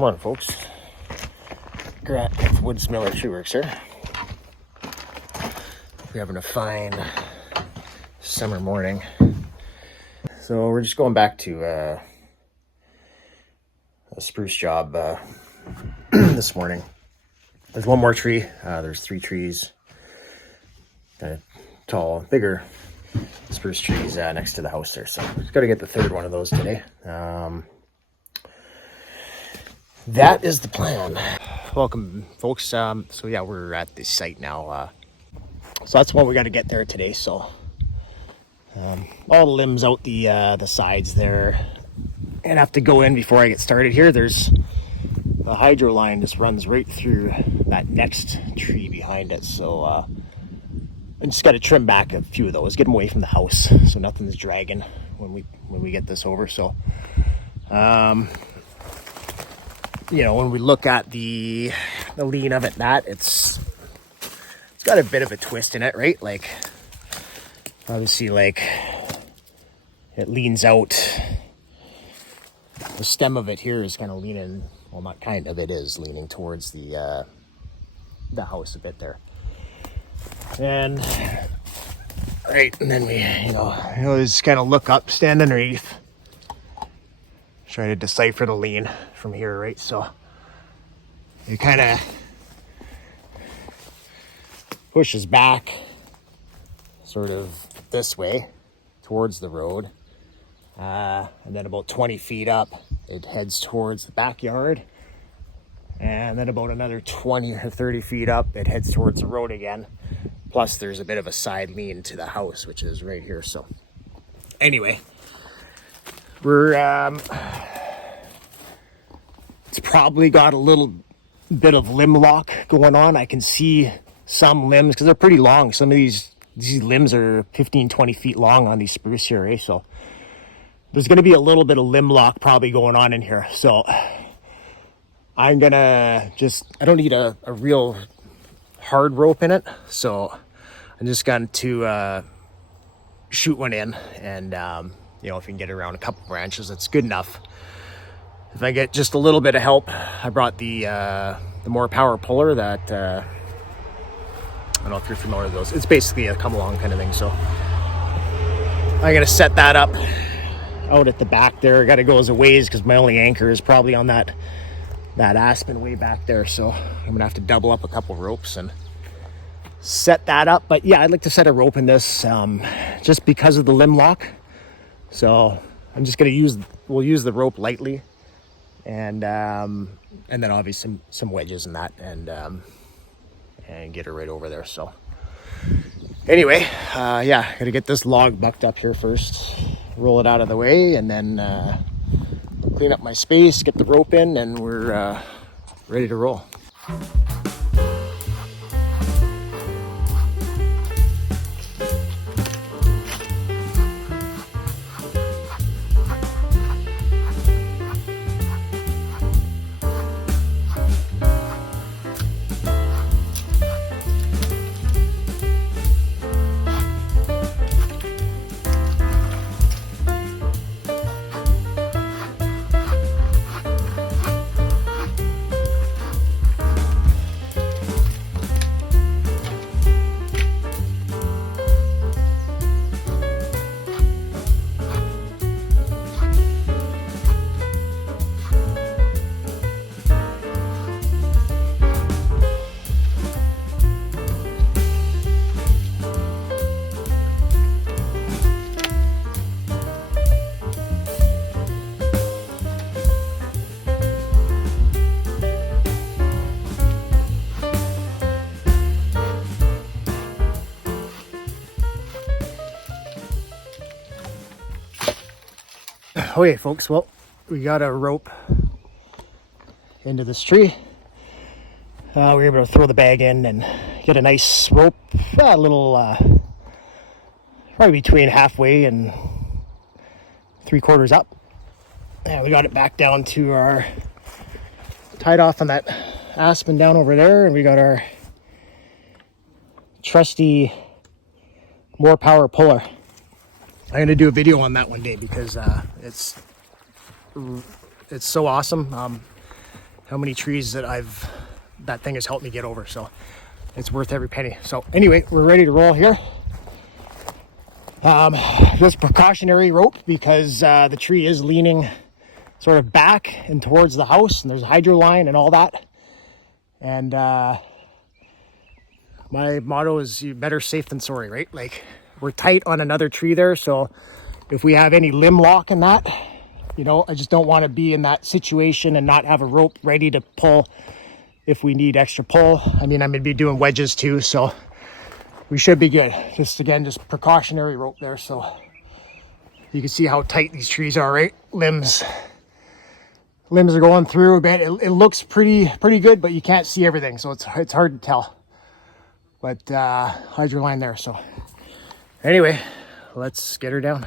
Come on, folks. Grant Woods Miller Tree Works here. We're having a fine summer morning. So we're just going back to a spruce job this morning. There's one more tree. There's 3 trees. Tall, bigger spruce trees next to the house there. So just got to get the 3rd one of those today. That is the plan. Welcome, folks. So yeah, we're at the site now. So that's what we got to get there today. So all the limbs out the sides there, and have to go in before I get started here. There's the hydro line just runs right through that next tree behind it. So I just got to trim back a few of those, get them away from the house, so nothing's dragging when we get this over. So you know, when we look at the lean of it, it's got a bit of a twist in it, right? Like, obviously, like, it leans out. The stem of it here is kind of leaning, well, not kind of, it is leaning towards the house a bit there. And, right, and then we, you know, just kind of look up, stand underneath, try to decipher the lean from here, right? So it kind of pushes back sort of this way towards the road, and then about 20 feet up it heads towards the backyard, and then about another 20 or 30 feet up it heads towards the road again. Plus there's a bit of a side lean to the house, which is right here. So anyway, we're it's probably got a little bit of limb lock going on. I can see some limbs because they're pretty long. Some of these limbs are 15-20 feet long on these spruce here, eh? So there's going to be a little bit of limb lock probably going on in here. So I'm gonna I don't need a real hard rope in it, so I'm just going to shoot one in, and you know, if you can get around a couple branches, that's good enough. If I get just a little bit of help, I brought the more power puller that I don't know if you're familiar with those. It's basically a come along kind of thing. So I'm gonna set that up out at the back there. I gotta go as a ways because my only anchor is probably on that aspen way back there. So I'm gonna have to double up a couple ropes and set that up. But yeah, I'd like to set a rope in this just because of the limb lock. So I'm just gonna we'll use the rope lightly, and then obviously some wedges and that, and get her right over there. So anyway, yeah, gotta get this log bucked up here first, roll it out of the way, and then clean up my space, get the rope in, and we're ready to roll. Okay, folks, well, we got a rope into this tree. We were able to throw the bag in and get a nice rope, a little, probably between halfway and 3/4 up. And we got it back down to our, tied off on that aspen down over there, and we got our trusty more power puller. I'm going to do a video on that one day because it's so awesome. how many trees that thing has helped me get over. So it's worth every penny. So anyway, we're ready to roll here. This precautionary rope because the tree is leaning sort of back and towards the house, and there's a hydro line and all that. And my motto is better safe than sorry, right? Like, we're tight on another tree there, so if we have any limb lock in that, you know, I just don't want to be in that situation and not have a rope ready to pull if we need extra pull. I mean, I'm going to be doing wedges too, so we should be good. Just precautionary rope there, so you can see how tight these trees are, right? Limbs are going through a bit. It looks pretty good, but you can't see everything, so it's hard to tell. But hydro line there. So anyway, let's get her down.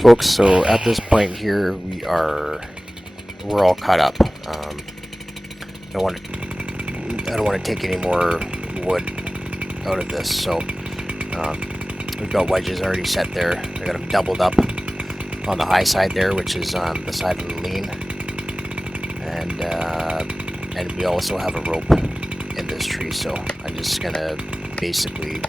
Folks, so at this point here, we're all caught up. I don't want to take any more wood out of this, so we've got wedges already set there. I got them doubled up on the high side there, which is on the side of the lean, and we also have a rope in this tree. So I'm just gonna basically.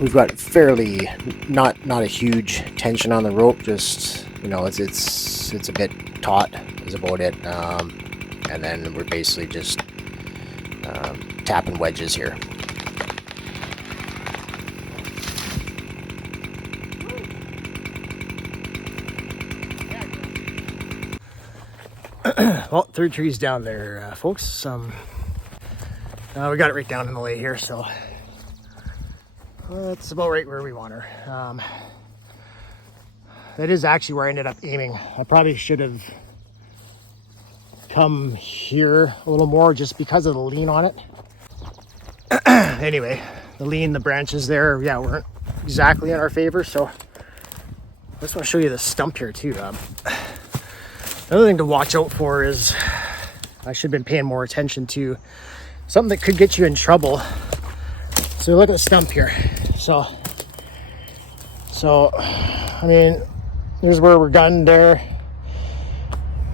We've got fairly not a huge tension on the rope, just, you know, it's a bit taut is about it, and then we're basically just tapping wedges here. Well, third tree's down there, folks. We got it right down in the lay here, so that's about right where we want her. That is actually where I ended up aiming. I probably should have come here a little more just because of the lean on it. Anyway, the branches there, yeah, weren't exactly in our favor, so I just want to show you the stump here too. Another thing to watch out for is, I should have been paying more attention to, something that could get you in trouble. So look at the stump here. So I mean, here's where we're gunned there.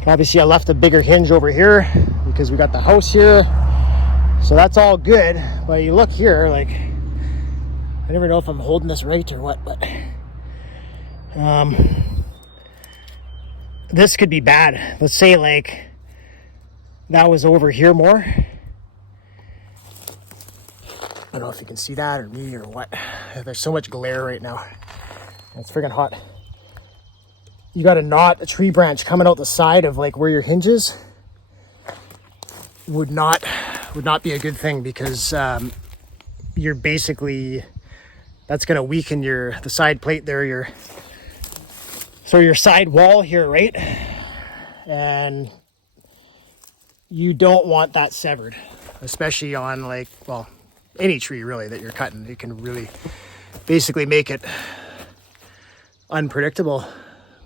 Obviously I left a bigger hinge over here because we got the house here. So that's all good, but you look here, like, I never know if I'm holding this right or what, but this could be bad. Let's say like that was over here more. I don't know if you can see that or me or what. There's so much glare right now. It's freaking hot. You got a knot, a tree branch coming out the side of like where your hinges would not be a good thing, because you're basically, that's going to weaken the side plate there, your side wall here, right? And you don't want that severed, especially on like, well, any tree really that you're cutting. It can really basically make it unpredictable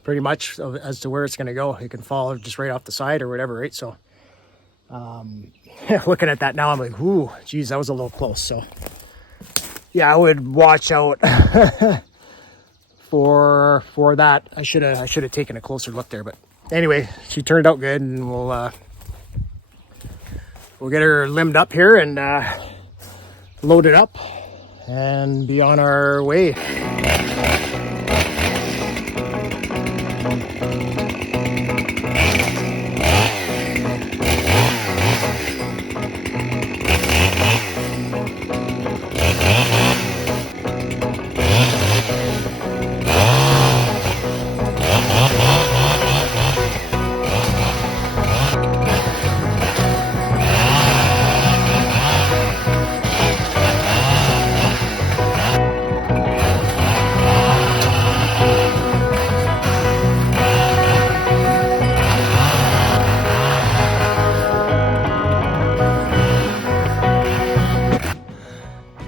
pretty much as to where it's going to go. It can fall just right off the side or whatever, right? So looking at that now, I'm like, ooh, geez, that was a little close. So yeah, I would watch out for that. I should have taken a closer look there, but anyway, she turned out good, and we'll get her limbed up here and load it up and be on our way.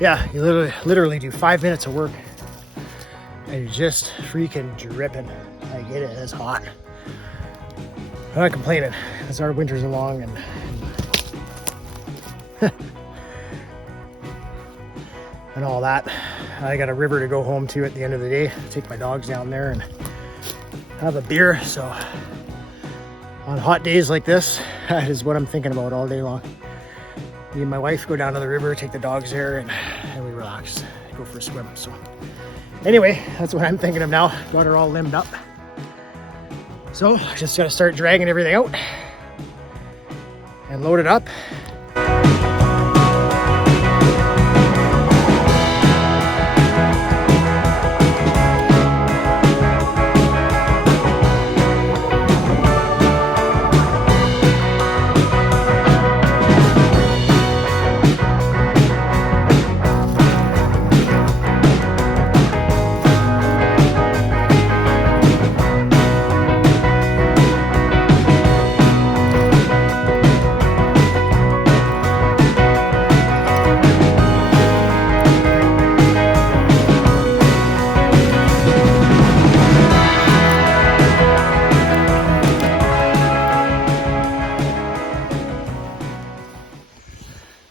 Yeah, you literally do 5 minutes of work and you're just freaking dripping. Like, it is hot. I'm not complaining, because our winters are long and and all that. I got a river to go home to at the end of the day. Take my dogs down there and have a beer. So on hot days like this, that is what I'm thinking about all day long. Me and my wife go down to the river, take the dogs there, and we relax, go for a swim. So anyway, that's what I'm thinking of now. Got her all limbed up. So just gotta start dragging everything out and load it up.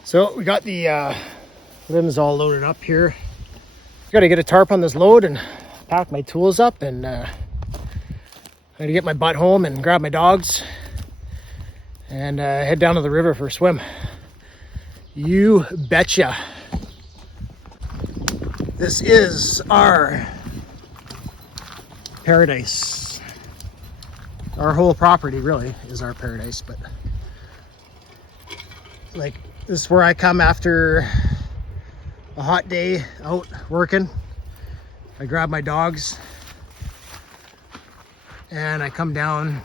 So we got the limbs all loaded up here. Got to get a tarp on this load and pack my tools up, and got to get my butt home and grab my dogs and head down to the river for a swim. You betcha. This is our paradise. Our whole property really is our paradise, but like, this is where I come after a hot day out working. I grab my dogs and I come down.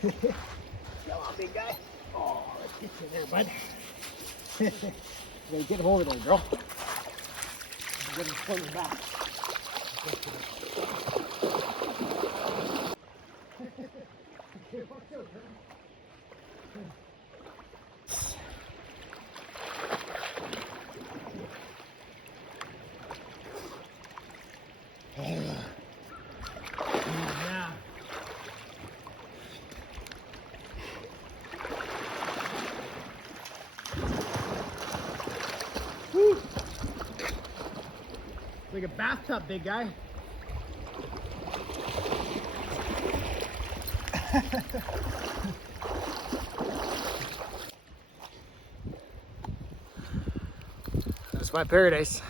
Come on, big guy. Oh, let's get you there, bud. You gotta get him over there, girl. Get him swimming back. Yeah. Woo. Like a bathtub, big guy. That's my paradise.